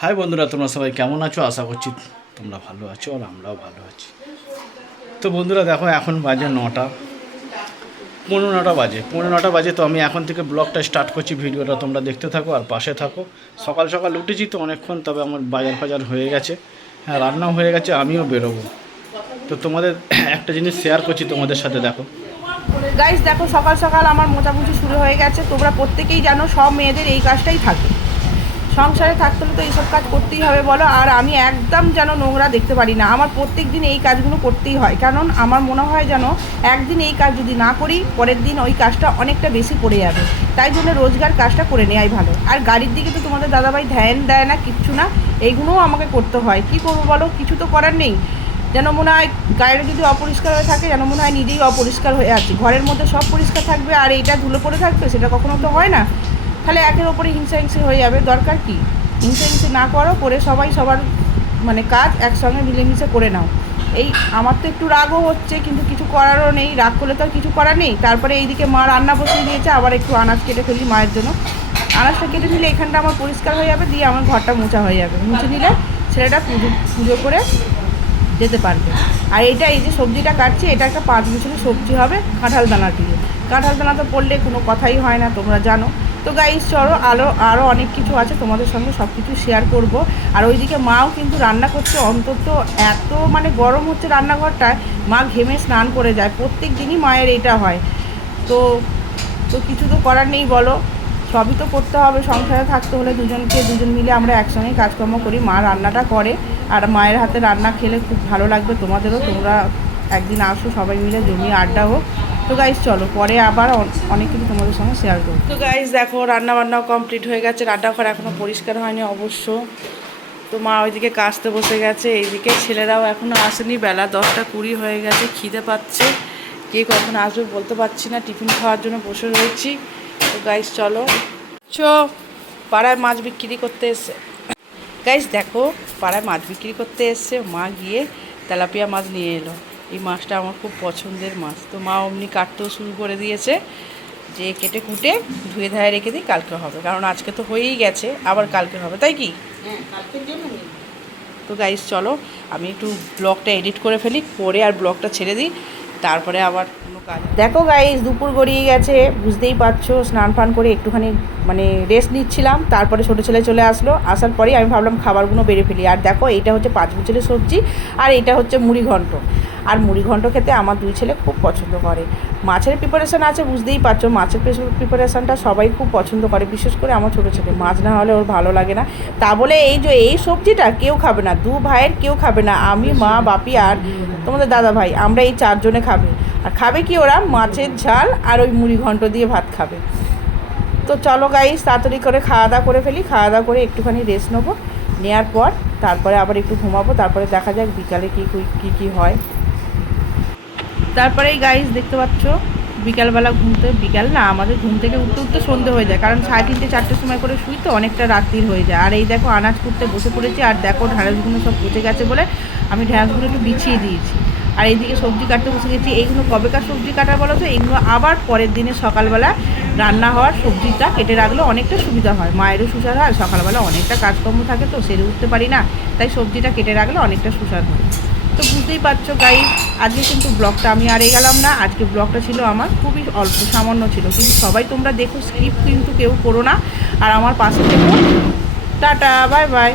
High বন্ধুরা, তোমরা সবাই কেমন আছো? আশা করছি তোমরা ভালো আছো আর আমরাও ভালো আছি। তো বন্ধুরা, দেখো, এখন বাজে নটা। পনেরো নটা বাজে। পনেরো নটা বাজে, তো আমি এখন থেকে ব্লগটা স্টার্ট করছি, ভিডিওটা তোমরা দেখতে থাকো আর পাশে থাকো। সকাল সকাল উঠেছি তো অনেকক্ষণ, তবে আমার বাজার ফাজার হয়ে গেছে। হ্যাঁ রান্নাও হয়ে গেছে, আমিও বেরোবো। তো তোমাদের একটা জিনিস শেয়ার করছি তোমাদের সাথে, দেখো। গাইস দেখো, সকাল সকাল আমার মোচামুচি শুরু হয়ে গেছে। তোমরা প্রত্যেকেই জানো, সব মেয়েদের এই কাজটাই থাকে। সংসারে থাকতে হলে তো এইসব কাজ করতেই হবে, বলো। আর আমি একদম যেন নোংরা দেখতে পারি না। আমার প্রত্যেক দিন এই কাজগুলো করতেই হয়। কারণ আমার মনে হয় যেন একদিন এই কাজ যদি না করি, পরের দিন ওই কাজটা অনেকটা বেশি পড়ে যাবে। তাই জন্য রোজগার কাজটা করে নেওয়াই ভালো। আর গাড়ির দিকে তো তোমাদের দাদাভাই ধ্যান দেয় না, কিচ্ছু না, এইগুলোও আমাকে করতে হয়। কি করব বলো? কিছু তো করার নেই। যেন মনে হয় গাড়িটা যদি অপরিষ্কার হয়ে থাকে, যেন মনে হয় নিজেই অপরিষ্কার হয়ে আছি। ঘরের মধ্যে সব পরিষ্কার থাকবে, আর এইটা ধুলো পড়ে থাকবে, সেটা কখনো তো হয় না। তাহলে একের ওপরে হিংসা হিংসি হয়ে যাবে। দরকার কি? হিংসা হিংসি না করো, করে সবাই সবার মানে কাজ একসঙ্গে মিলেমিশে করে নাও। এই আমার তো একটু রাগও হচ্ছে, কিন্তু কিছু করারও নেই। রাগ করলে তো আর কিছু করার নেই। তারপরে এইদিকে মা রান্না বসিয়ে দিয়েছে, আবার একটু আনাজ কেটে ফেলি মায়ের জন্য। আনাজটা কেটে নিলে এখানটা আমার পরিষ্কার হয়ে যাবে, দিয়ে আমার ঘরটা মোছা হয়ে যাবে। মুছে নিলে ছেলেটা পুজো পুজো করে যেতে পারবে। আর এটা এই যে সবজিটা কাটছে, এটা একটা পাঁচ বছরের সবজি হবে, কাঁঠাল দানা দিয়ে। কাঁঠাল দানা তো পড়লে কোনো কথাই হয় না, তোমরা জানো। তো গাইস চলো আরও আরও অনেক কিছু আছে, তোমাদের সঙ্গে সব কিছু শেয়ার করব। আর ওইদিকে মাও কিন্তু রান্না করছে, অন্তত এত মানে গরম হচ্ছে রান্নাঘরটায়, মা ঘেমে স্নান করে যায় প্রত্যেক দিনই মায়ের এটা হয়। তো তো কিছু তো করার নেই বলো, সবই তো করতে হবে, সংসারে থাকতে হলে দুজনকে, দুজন মিলে আমরা একসঙ্গেই কাজকর্ম করি, মা রান্নাটা করে, আর মায়ের হাতে রান্না খেলে খুব ভালো লাগবে তোমাদেরও, তোমরা একদিন আসো সবাই মিলে, জমিয়ে আড্ডা হোক। তো গাইজ চলো, পরে আবার অন- অনেক কিছু তোমাদের সঙ্গে শেয়ার করব। তো গাইজ দেখো রান্না বান্নাও কমপ্লিট হয়ে গেছে। রান্নাঘর এখনও পরিষ্কার হয়নি অবশ্য। তো মা ওইদিকে কাচতে বসে গেছে। এইদিকে ছেলেরাও এখনও আসেনি। বেলা দশটা কুড়ি হয়ে গেছে, খিদে পাচ্ছে। কে কখন আসবে বলতে পারছি না। টিফিন খাওয়ার জন্য বসে রয়েছি। তো গাইজ চলো। চো, পাড়ায় মাছ বিক্রি করতে এসে। গাইজ দেখো, পাড়ায় মাছ বিক্রি করতে এসছে মা গিয়ে তেলাপিয়া মাছ নিয়ে এলো। এই মাছটা আমার খুব পছন্দের মাছ। তো মা অমনি কাটতেও শুরু করে দিয়েছে যে কেটে কুটে ধুয়ে ধায়ে রেখে দিই কালকে হবে। কারণ আজকে তো হয়েই গেছে আবার কালকে হবে তাই কি? তো গাইস চলো আমি একটু ব্লগটা এডিট করে ফেলি করে আর ব্লগটা ছেড়ে দিই তারপরে আবার কোনো কাজ দেখো গাইস দুপুর গড়িয়ে গেছে বুঝতেই পারছ স্নান ফান করে একটুখানি মানে রেস্ট নিচ্ছিলাম তারপরে ছোটো ছেলে চলে আসলো আসার পরেই আমি ভাবলাম খাবারগুলো বেড়ে ফেলি। আর দেখো এইটা হচ্ছে পাঁচ বছরের সবজি আর এটা হচ্ছে মুড়ি ঘন্ট আর মুড়ি ঘন্ট খেতে আমার দুই ছেলে খুব পছন্দ করে। মাছের প্রিপারেশান আছে, বুঝতেই পারছ। মাছের প্রিপারেশানটা সবাই খুব পছন্দ করে, বিশেষ করে আমার ছোটো ছেলে। মাছ না হলে ওর ভালো লাগে না। তা বলে এই যে, এই সবজিটা কেউ খাবে না। দু ভাইয়ের কেউ খাবে না। আমি, মা, বাপি আর তোমাদের দাদা ভাই, আমরা এই চারজনে খাবে। আর খাবে কি ওরা? মাছের ঝাল আর ওই মুড়ি ঘন্ট দিয়ে ভাত খাবে। তো চলো গাইস তাড়াতাড়ি করে খাওয়া দাওয়া করে ফেলি। খাওয়া দাওয়া করে একটুখানি রেস্ট নেব। নেওয়ার পর তারপরে আবার একটু ঘুমাবো। তারপরে দেখা যাক বিকালে কী কী কী হয়। তারপরে গাইস দেখতে পাচ্ছ, বিকালবেলা ঘুমতে, বিকাল না, আমাদের ঘুম থেকে উঠতে উঠতে সন্ধে হয়ে যায়, কারণ সাড়ে তিনটে, চারটের সময় করে শুই তো, অনেকটা রাত্রির হয়ে যায়। আর এই দেখো, আনাজ করতে বসে পড়েছি, আর দেখো ঢ্যাঁড়সগুলো সব পচে গেছে বলে আমি ঢ্যাঁড়সগুলো একটু বিছিয়ে দিয়েছি। আর এইদিকে সবজি কাটতে বসে গেছি। এইগুলো কবেকার সবজি কাটা বলো তো? এইগুলো আবার পরের দিনে সকালবেলা রান্না হওয়ার সবজিটা কেটে রাখলে অনেকটা সুবিধা হয়। মায়েরও সুসার হয় সকালবেলা অনেকটা কাজকর্ম থাকে তো, সেরে উঠতে পারি না। তাই সবজিটা কেটে রাখলে অনেকটা সুসার হয়। তো বুঝতেই পারছ গাই আজকে কিন্তু ব্লগটা আমি আর গেলাম না। আজকে ব্লগটা ছিল আমার খুবই অল্প, সামান্য ছিল। কিন্তু সবাই তোমরা দেখো স্ক্রিপ্ট কিন্তু কেউ করো না। আর আমার পাশে দেখো টাটা বাই বাই